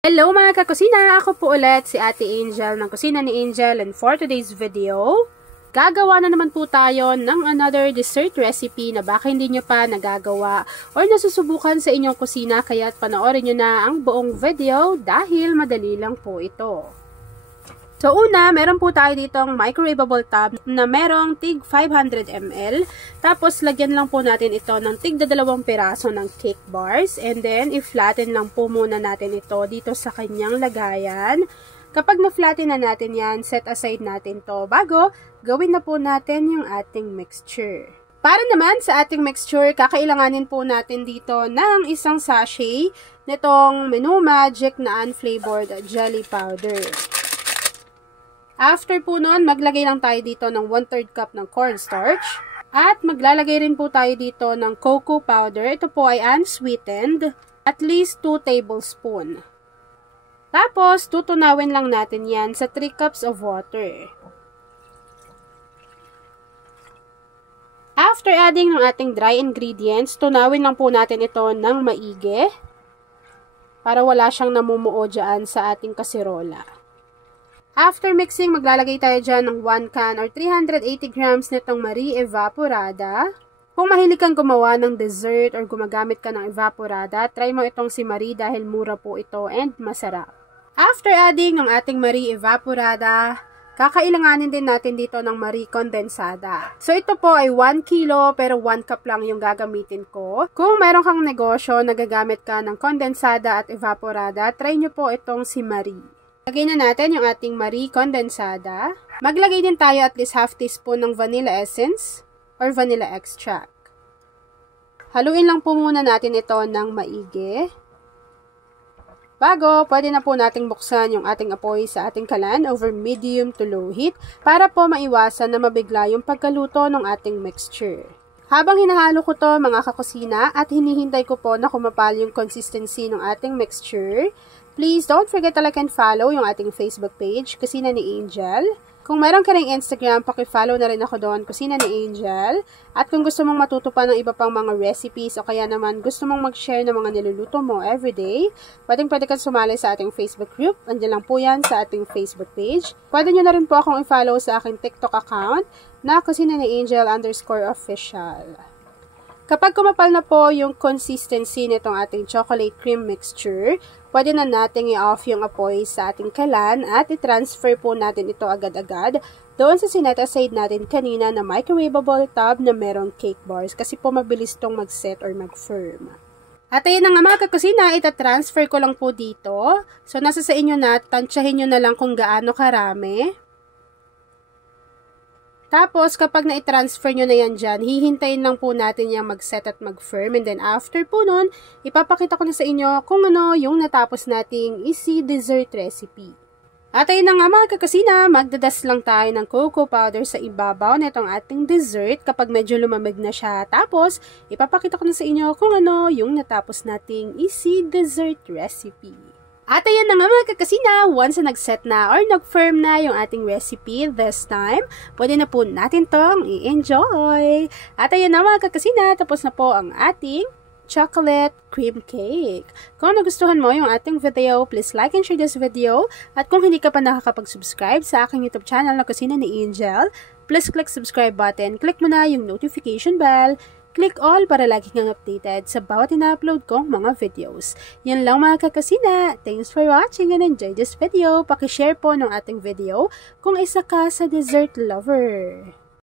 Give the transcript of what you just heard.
Hello mga kakusina! Ako po ulit si Ate Angel ng Kusina ni Angel, and for today's video, gagawa na naman po tayo ng another dessert recipe na baka hindi nyo pa nagagawa or nasusubukan sa inyong kusina, kaya panoorin nyo na ang buong video dahil madali lang po ito. So una, meron po tayo ditong microwavable tub na merong tig 500 ml. Tapos lagyan lang po natin ito ng tig 2 piraso ng cake bars. And then, i-flatten lang po muna natin ito dito sa kanyang lagayan. Kapag na-flatten na natin yan, set aside natin to bago gawin na po natin yung ating mixture. Para naman sa ating mixture, kakailanganin po natin dito ng isang sachet nitong Menu Magic na unflavored jelly powder. After po nun, maglagay lang tayo dito ng 1/3 cup ng cornstarch. At maglalagay rin po tayo dito ng cocoa powder. Ito po ay unsweetened, at least 2 tablespoon. Tapos, tutunawin lang natin yan sa 3 cups of water. After adding ng ating dry ingredients, tunawin lang po natin ito ng maigi para wala siyang namumuo dyan sa ating kasirola. After mixing, maglalagay tayo dyan ng 1 can or 380 grams nitong Marie Evaporada. Kung mahilig kang gumawa ng dessert or gumagamit ka ng evaporada, try mo itong si Marie dahil mura po ito and masarap. After adding ng ating Marie Evaporada, kakailanganin din natin dito ng Marie Condensada. So ito po ay 1 kilo pero 1 cup lang yung gagamitin ko. Kung mayroon kang negosyo na gagamit ka ng condensada at evaporada, try nyo po itong si Marie. Lagay na natin yung ating Marie Condensada. Maglagay din tayo at least half teaspoon ng vanilla essence or vanilla extract. Haluin lang po muna natin ito ng maigi. Bago, pwede na po nating buksan yung ating apoy sa ating kalan over medium to low heat para po maiwasan na mabigla yung pagkaluto ng ating mixture. Habang hinahalo ko to mga kakusina at hinihintay ko po na kumapal yung consistency ng ating mixture, please don't forget to like and follow yung ating Facebook page, Kusina ni Angel. Kung meron ka ring Instagram, paki-follow na rin ako doon, Kusina ni Angel. At kung gusto mong matuto pa ng iba pang mga recipes o kaya naman gusto mong mag-share ng mga niluluto mo everyday, pwede kang sumali sa ating Facebook group. Andiyan lang po yan sa ating Facebook page. Pwede nyo na rin po akong i-follow sa aking TikTok account na Kusina ni Angel _official. Kapag kumapal na po yung consistency nitong ating chocolate cream mixture, pwede na nating i-off yung apoy sa ating kalan at i-transfer po natin ito agad-agad doon sa sinet aside natin kanina na microwavable tub na merong cake bars kasi po mabilis tong mag-set or mag-firm. At ayun na nga mga kakusina, ita-transfer ko lang po dito. So nasa sa inyo na, tansyahin nyo na lang kung gaano karami. Tapos, kapag na-transfer nyo na yan dyan, hihintayin lang po natin yung mag-set at mag-firm. And then, after po nun, ipapakita ko na sa inyo kung ano yung natapos nating easy dessert recipe. At ayun na nga mga kakasina, magdadas lang tayo ng cocoa powder sa ibabaw nitong ating dessert kapag medyo lumamig na siya. Tapos, ipapakita ko na sa inyo kung ano yung natapos nating easy dessert recipe. At ayan na nga mga kakasina, once na nag-set na or nag-firm na yung ating recipe this time, pwede na po natin tong i-enjoy. At ayan na mga kakasina, tapos na po ang ating chocolate cream cake. Kung nagustuhan mo yung ating video, please like and share this video. At kung hindi ka pa nakakapag-subscribe sa aking YouTube channel na Kusina ni Angel, please click subscribe button, click mo na yung notification bell, click all para lagi kang updated sa bawat ina-upload kong mga videos. Yan lang mga kakasina. Thanks for watching and enjoy this video. Paki-share po ng ating video kung isa ka sa dessert lover.